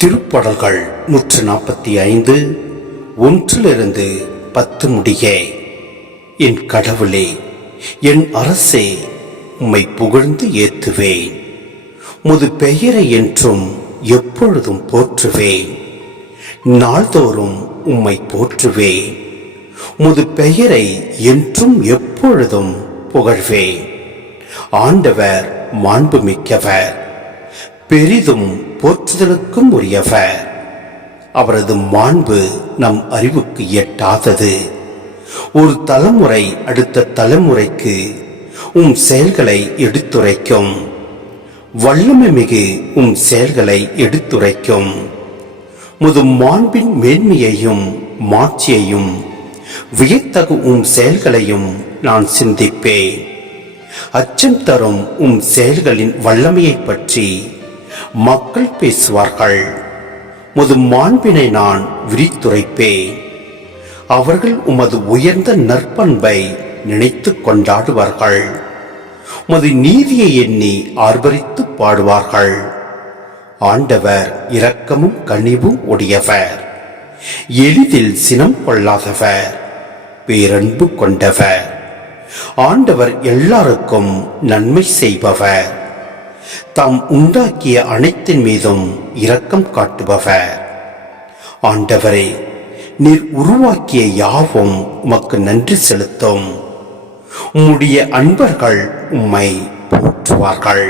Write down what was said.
திருப்பாடல்கள் 145 1-10 முடிய. என் கடவுளே, என் அரசே, உம்மை புகழ்ந்து ஏத்துவேன். முது பெயரை என்றும் எப்பொழுதும் போற்றுவேன். நாள்தோறும் உம்மை போற்றுவேன். முது பெயரை என்றும் எப்பொழுதும் புகழ்வேன். ஆண்டவர் மாண்புமிக்கவர், பெரிதும் போற்றுதலுக்கும் உரியவர். அவரது மாண்பு நம் அறிவுக்கு எட்டாதது. ஒரு தலைமுறை அடுத்த தலைமுறைக்கு செயல்களை எடுத்துரைக்கும். வல்லமை மிகு செயல்களை எடுத்துரைக்கும். முது மாண்பின் மேன்மையையும் மாட்சியையும் வியத்தகு செயல்களையும் நான் சிந்திப்பேன். அச்சம் தரும் செயல்களின் வல்லமையை பற்றி மக்கள் பேசுவார்கள். முது மாண்பினை நான் விரித்துரைப்பேன். அவர்கள் உமது உயர்ந்த நற்பண்பை நினைத்து கொண்டாடுவார்கள். உமது நீதியை எண்ணி ஆர்ப்பரித்து பாடுவார்கள். ஆண்டவர் இரக்கமும் கனிவும் உடையவர், எளிதில் சினம் கொள்ளாதவர், பேரன்பு கொண்டவர். ஆண்டவர் எல்லாருக்கும் நன்மை செய்பவர், தாம் உண்டாக்கிய அனைத்தின் மீதும் இரக்கம் காட்டுபவர். ஆண்டவரே, நீர் உருவாக்கிய யாவும் உமக்கு நன்றி செலுத்தும். உம்முடைய அன்பர்கள் உம்மை போற்றுவார்கள்.